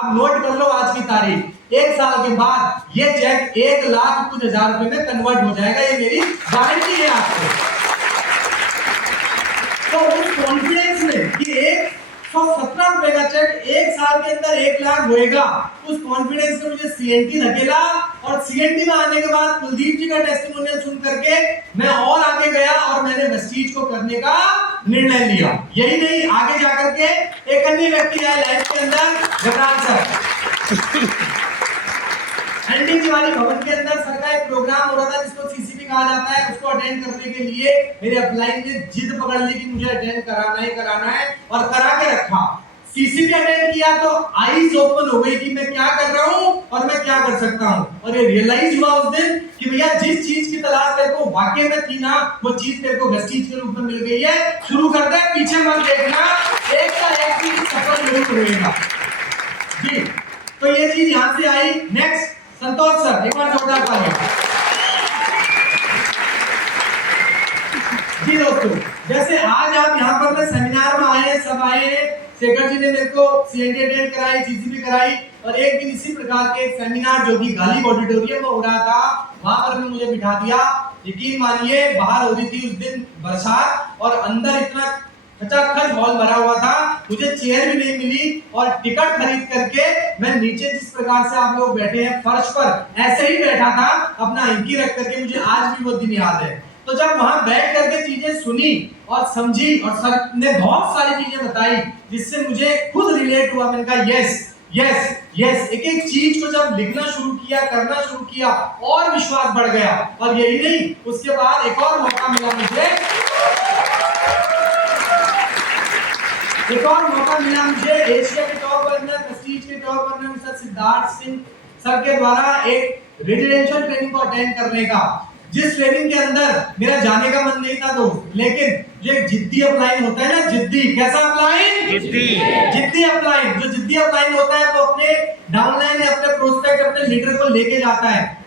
आप नोट कर लो आज की तारीख, 1 साल के बाद ये चेक 1,00,000 कुछ हजार रुपए में कन्वर्ट हो जाएगा, ये मेरी गारंटी है आपको। तो उस कॉन्फिडेंस में कि 117 रुपए का चेक 1 साल के अंदर 1,00,000 होएगा, उस कॉन्फिडेंस में मुझे सीएनटी धकेला और सीएनटी में आने के बाद कुलदीप जी का टेस्टिमोनियल सुन करके मैं और आगे गया और मैंने वेस्टीज को करने का निर्णय लिया। यही नहीं, आगे जाकर के एक अन्य व्यक्ति आए लाइफ के अंदर, जबरान सर। एनडी तिवारी भवन के अंदर सर का एक प्रोग्राम हो रहा था जिसको सीसीपी कहा जाता है, उसको अटेंड करने के लिए मेरे अपलाइन ने जिद पकड़ ली कि मुझे अटेंड कराना है और करा के रखा। सीसीपी अटेंड किया तो आईज ओपन हो गई कि मैं क्या कर रहा हूं और मैं क्या कर सकता हूं, और ये रियलाइज हुआ उस दिन कि भैया जिस चीज की तलाश तेरे को वाकई में थी ना, वो चीज तेरे को वेस्टीज के रूप में मिल गई है। शुरू कर दे, पीछे मत देखना, एक का एक चीज सफल जरूर होएगा जी। तो ये चीज यहां से आई। नेक्स्ट संतोष सर, एक बार जोरदार तालियां जी। दोस्तों जैसे आज आप यहाँ पर मैं सेमिनार में आए, सब आए, शेखर जी ने मेरे को सीएनटी अटेंड कराई, सीसीपी कराई, और एक दिन इसी प्रकार के एक सेमिनार जो कि गालिब ऑडिटोरियम में हो रहा था, वहां पर भी मुझे बिठा दिया। यकीन मानिए बाहर हो रही थी उस दिन बरसात और अंदर इतना खचाखच हॉल भरा हुआ था, मुझे चेयर भी नहीं मिली और टिकट खरीद करके मैं नीचे जिस प्रकार से आप लोग बैठे हैं फर्श पर, ऐसे ही बैठा था अपना हिंकी रख करके। मुझे आज भी वो दिन याद है। तो जब वहां बैठ करके चीजें सुनी और समझी और सर ने बहुत सारी चीजें बताई जिससे मुझे खुद रिलेट हुआ, मैंने कहा यस यस यस। एक एक चीज को जब लिखना शुरू किया, करना शुरू किया, और विश्वास बढ़ गया। और यही नहीं, उसके बाद एक और मौका मिला मुझे, एशिया के टॉप अर्नर, प्रेस्टीज के top earner mister Siddharth Singh sir के द्वारा एक रेजिडेंशियल ट्रेनिंग को अटेंड करने का, जिस ट्रेनिंग के अंदर मेरा जाने का मन नहीं था दोस्त, लेकिन जो एक जिद्दी अपलाइन होता है ना, जिद्दी, कैसा अपलाइन? जिद्दी अपलाइन। जो जिद्दी अपलाइन होता है वो अपने डाउनलाइन या अपने प्रोस्पेक्ट, अपने लीडर को लेके जाता है।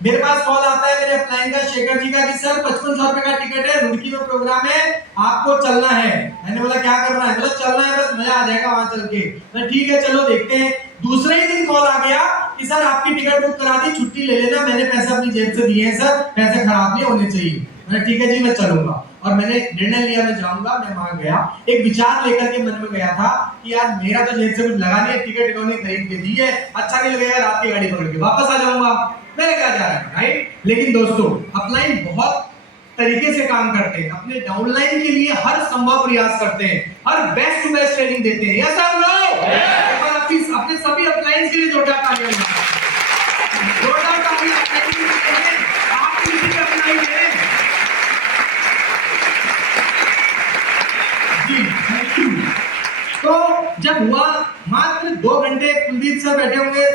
मेरे पास कॉल आता है मेरे अपलाइन का, शेखर जी का, कि सर 5500 रुपए का टिकट है, रुड़की में प्रोग्राम है, आपको चलना है। मैंने बोला क्या करना है? बोला चलना है, बस मजा आ जाएगा वहां चल के। मैं ठीक है चलो देखते हैं। दूसरे ही दिन कॉल आ गया कि सर आपकी टिकट बुक करा दी, छुट्टी ले लेना, मैंने पैसे अपनी जेब से दिए हैं सर, पैसे खराब नहीं होने चाहिए। मैंने ठीक है जी मैं चलूंगा, और मैंने निर्णय लिया मैं जाऊंगा। मैं वहां गया, एक विचार लेकर के मन में गया था कि यार मेरा तो जेब से कुछ लगा नहीं, टिकट इन्होंने खरीद के दी है, अच्छा नहीं लगेगा रात की गाड़ी पकड़ के वापस आ जाऊंगा, मेरे क्या जा रहा है, राइट? लेकिन दोस्तों अपलाइन बहुत तरीके से काम करते हैं, अपने डाउनलाइन के लिए हर संभव प्रयास करते हैं, हर बेस्ट टू बेस्ट ट्रेनिंग देते हैं। यस और नो? अपने सभी अपलाइंस के लिए जोरदार तालियां बजाएं। जोरदार तालियां अपलाइन के लिए, आप किसी भी अपलाइन हैं जी, थैंक यू। तो जब हुआ, मात्र 2 घंटे कुलदीप सर बैठे होंगे।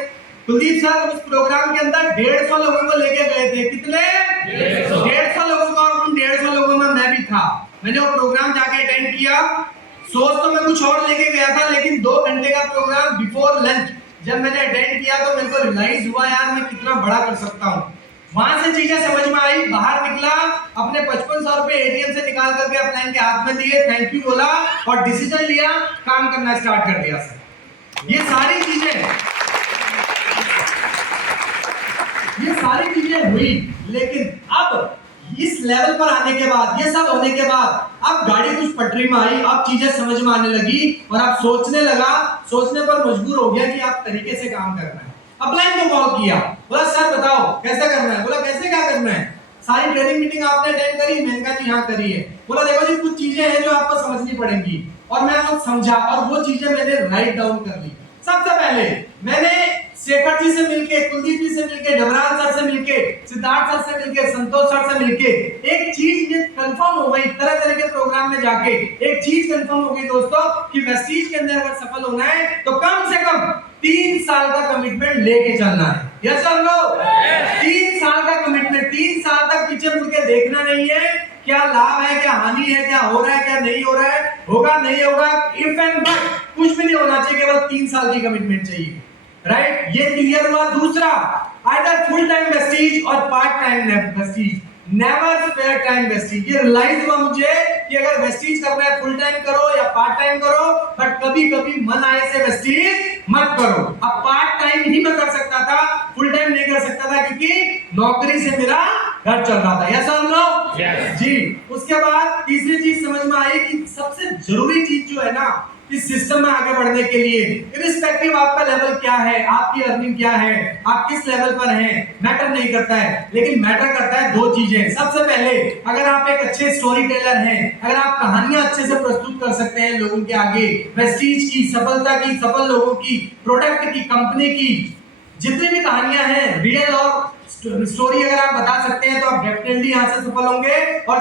कुलदीप सर उस प्रोग्राम के अंदर 150 लोगों को लेके गए थे। कितने? 150 लोगों को, और उन 150 लोगों में मैं भी था। मैंने वो प्रोग्राम जाके अटेंड किया। सोच तो मैं कुछ और लेके गया था, लेकिन 2 घंटे का प्रोग्राम बिफोर लंच जब मैंने अटेंड किया तो मेरे को रियलाइज हुआ यार मैं कितना बड़ा कर सकता हूँ। वहां से चीजें समझ में आई, बाहर निकला, अपने 5500 रुपए एटीएम से निकाल करके अपलाइन के हाथ में दिए, थैंक यू बोला और डिसीजन लिया, काम करना स्टार्ट कर दिया। सर ये सारी चीजें हुई, लेकिन अब इस लेवल पर आने के बाद, ये सब होने के बाद, अब गाड़ी कुछ पटरी में आई, अब चीजें समझ में आने लगी और अब सोचने पर मजबूर हो गया कि आप तरीके से काम करना है। अपलाइन को कॉल किया, बोला सर बताओ कैसे करना है? बोला कैसे क्या करना है? सारी ट्रेनिंग मीटिंग आपने अटेंड करी? मैंने कहा जी हाँ करी है। बोला देखो जी कुछ चीजें हैं जो आपको समझनी पड़ेंगी, और मैं वो समझा और वो चीजें मैंने राइट डाउन कर ली। सबसे पहले मैंने शेखर जी से मिलके, कुलदीप जी से मिलके, डबराल सर से मिलके, सिद्धार्थ सर से मिलके, संतोष सर से मिलके एक चीज ये कंफर्म हो गई, तरह के प्रोग्राम में जाके एक चीज कंफर्म हो गई दोस्तों कि वेस्टीज के अंदर अगर सफल होना है तो कम से कम 3 साल का कमिटमेंट लेके चलना है। यस और नो? 3 साल का कमिटमेंट, 3 साल तक पीछे मुड़ के देखना नहीं है, क्या लाभ है, क्या हानि है, क्या हो रहा है, क्या नहीं हो रहा है, होगा नहीं होगा, इफ एंड बट कुछ भी नहीं होना चाहिए, केवल 3 साल की कमिटमेंट चाहिए, राइट? ये क्लियर हुआ। दूसरा, आइदर फुल टाइम वेस्टीज और part time wastage, never spare time wastage. ये रियलाइज हुआ मुझे कि अगर वेस्टीज करना है फुल टाइम करो या पार्ट टाइम करो, बट कभी कभी मन आए से वेस्टीज मत करो। अब पार्ट टाइम ही मैं कर सकता था, फुल टाइम नहीं कर सकता था क्योंकि नौकरी से मेरा घर चल रहा था। यस और नो? जी। उसके बाद तीसरी चीज समझ में आई कि सबसे जरूरी चीज जो है ना इस सिस्टम में आगे बढ़ने के लिए, इरिस्पेक्टिव आपका लेवल क्या है, आपकी अर्निंग क्या है, आप किस लेवल पर हैं, मैटर नहीं करता है, लेकिन मैटर करता है दो चीजें। सबसे पहले, अगर आप एक अच्छे स्टोरी टेलर हैं, अगर आप कहानियां अच्छे से प्रस्तुत कर सकते हैं लोगों के आगे, प्रेस्टीज की, सफलता की, सफल लोगों की, प्रोडक्ट की, कंपनी की जितनी भी कहानियां हैं, रियल और स्टोरी अगर आप बता सकते हैं तो आप डेफिनेटली यहां से सफल होंगे। और